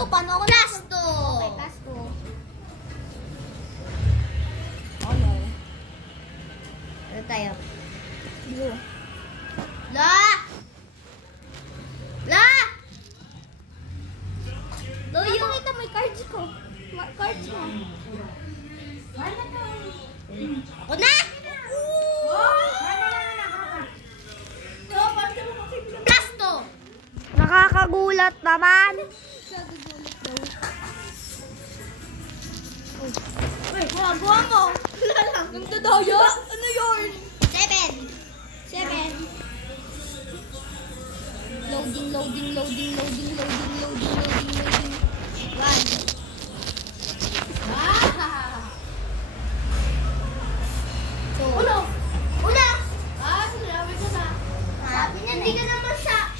2. Paano ako? Plus 2. Okay, plus 2. Okay. Ano tayo? Blue. La! La! No, yung makita mo yung cards ko. Cards mo. Ako na! Plus 2. Nakakagulat naman. Uy, magawa mo. Wala lang. Yung dodaya. Ano yun? 7. 7. Loading. 1. Uno. Una! Sinabi ko na. Sabi niya, hindi ka naman sa...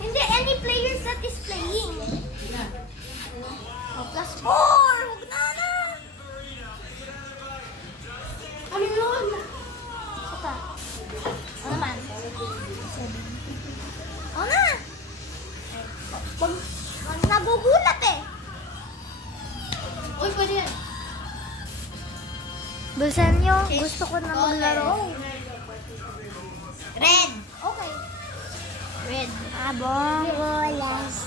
Hindi, any players that is playing. Plus 4. Huwag na. Ano yun? Saka. Ano naman? 7. Ako na! Nagugulat eh. Uy, pwede yan. Bilisan nyo. Gusto ko na maglaro. Red. Okay. Red. Abong bolas.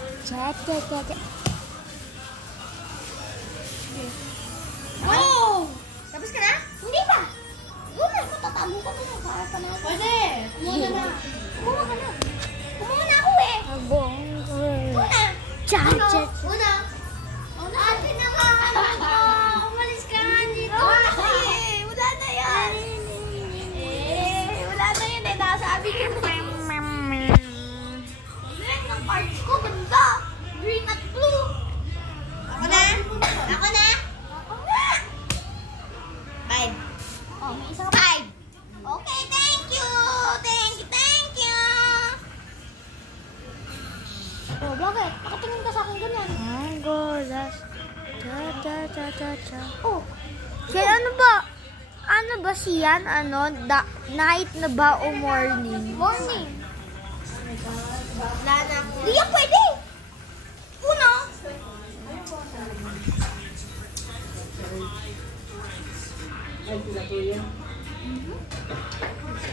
Wow! Tapos ka na? Hindi pa. Una, matatago ko na. Para pa na. Pwede. Kumuha na. Kumuha ka na. Kumuha na ako eh. Abong Una. bolas. Una. Ate na nga. Umalis ka nga dito. Wala na yan. Wala na yan eh. Nasabi ko. Ang cards ko, ganda. Green at blue. Ako na? Ako na? Ako na. 5. Oh, may isa ka pa. 5. Okay, thank you. Thank you. Oh, bakit? Nakatingin ka sa akin ganyan. Ang golas. Oh. Kaya ano ba? Ano ba siyan? Ano? Night na ba o morning? Morning. Wala na ako. Di yan pwede. Uno. Ay, sila po yan.